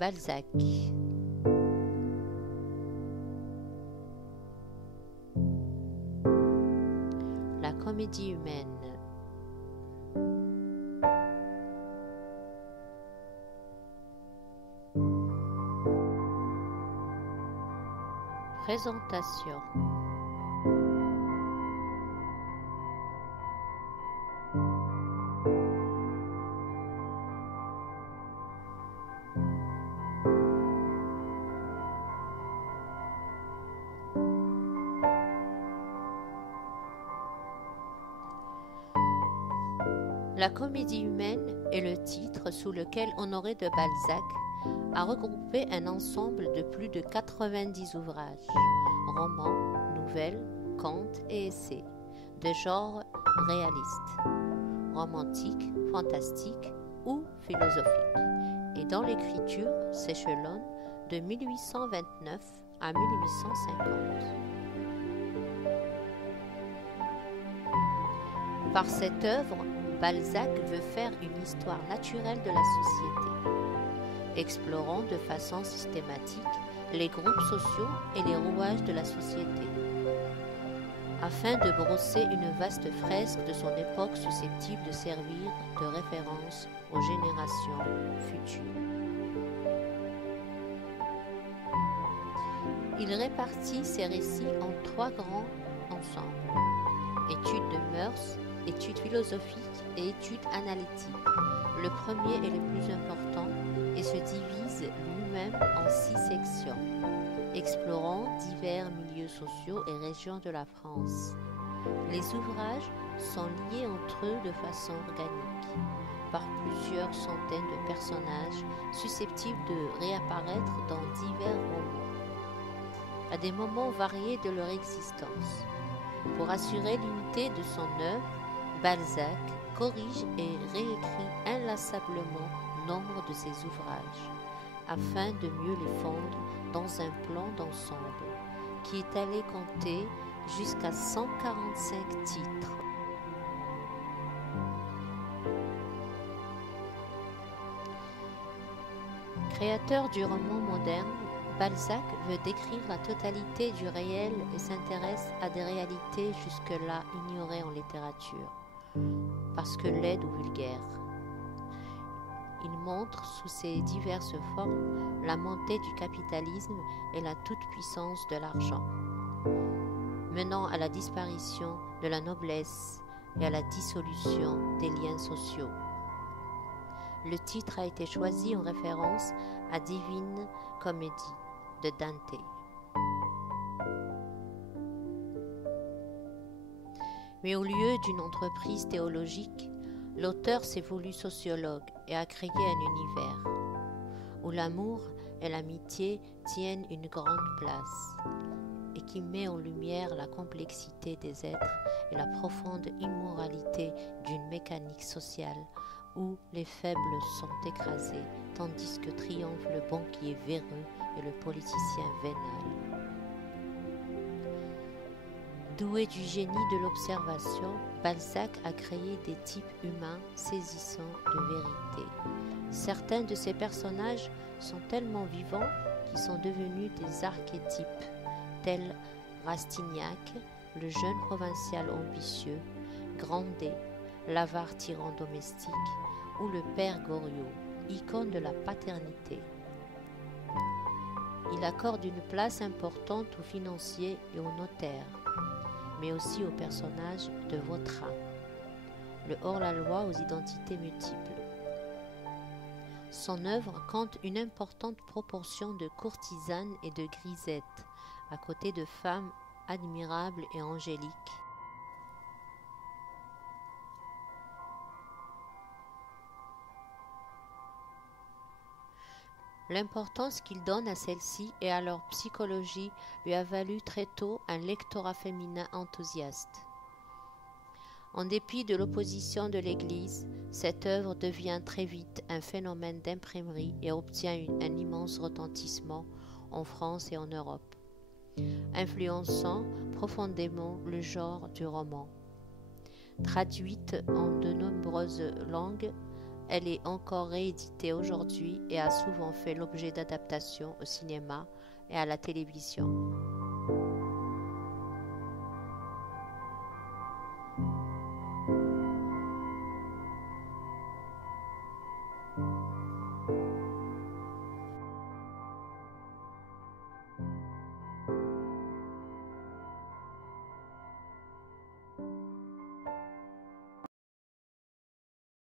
Balzac. La comédie humaine. Présentation. La comédie humaine est le titre sous lequel Honoré de Balzac a regroupé un ensemble de plus de 90 ouvrages, romans, nouvelles, contes et essais, de genre réaliste, romantique, fantastique ou philosophique, et dont l'écriture s'échelonne de 1829 à 1850. Par cette œuvre, Balzac veut faire une histoire naturelle de la société, explorant de façon systématique les groupes sociaux et les rouages de la société, afin de brosser une vaste fresque de son époque susceptible de servir de référence aux générations futures. Il répartit ses récits en 3 grands ensembles: études de mœurs, études philosophiques et études analytiques. Le premier est le plus important et se divise lui-même en 6 sections, explorant divers milieux sociaux et régions de la France. Les ouvrages sont liés entre eux de façon organique, par plusieurs centaines de personnages susceptibles de réapparaître dans divers romans, à des moments variés de leur existence. Pour assurer l'unité de son œuvre, Balzac corrige et réécrit inlassablement nombre de ses ouvrages, afin de mieux les fondre dans un plan d'ensemble, qui est allé compter jusqu'à 145 titres. Créateur du roman moderne, Balzac veut décrire la totalité du réel et s'intéresse à des réalités jusque-là ignorées en littérature, parce que laides ou vulgaires. Il montre sous ses diverses formes la montée du capitalisme et la toute-puissance de l'argent, menant à la disparition de la noblesse et à la dissolution des liens sociaux. Le titre a été choisi en référence à Divine Comédie de Dante. Mais au lieu d'une entreprise théologique, l'auteur s'est voulu sociologue et a créé un univers où l'amour et l'amitié tiennent une grande place et qui met en lumière la complexité des êtres et la profonde immoralité d'une mécanique sociale où les faibles sont écrasés tandis que triomphe le banquier véreux et le politicien vénal. Doué du génie de l'observation, Balzac a créé des types humains saisissants de vérité. Certains de ces personnages sont tellement vivants qu'ils sont devenus des archétypes, tels Rastignac, le jeune provincial ambitieux, Grandet, l'avare tyran domestique, ou le père Goriot, icône de la paternité. Il accorde une place importante aux financiers et aux notaires, mais aussi aux personnages de Vautrin, le hors-la-loi aux identités multiples. Son œuvre compte une importante proportion de courtisanes et de grisettes, à côté de femmes admirables et angéliques. L'importance qu'il donne à celles-ci et à leur psychologie lui a valu très tôt un lectorat féminin enthousiaste. En dépit de l'opposition de l'Église, cette œuvre devient très vite un phénomène d'imprimerie et obtient un immense retentissement en France et en Europe, influençant profondément le genre du roman. Traduite en de nombreuses langues, Elle est encore rééditée aujourd'hui et a souvent fait l'objet d'adaptations au cinéma et à la télévision.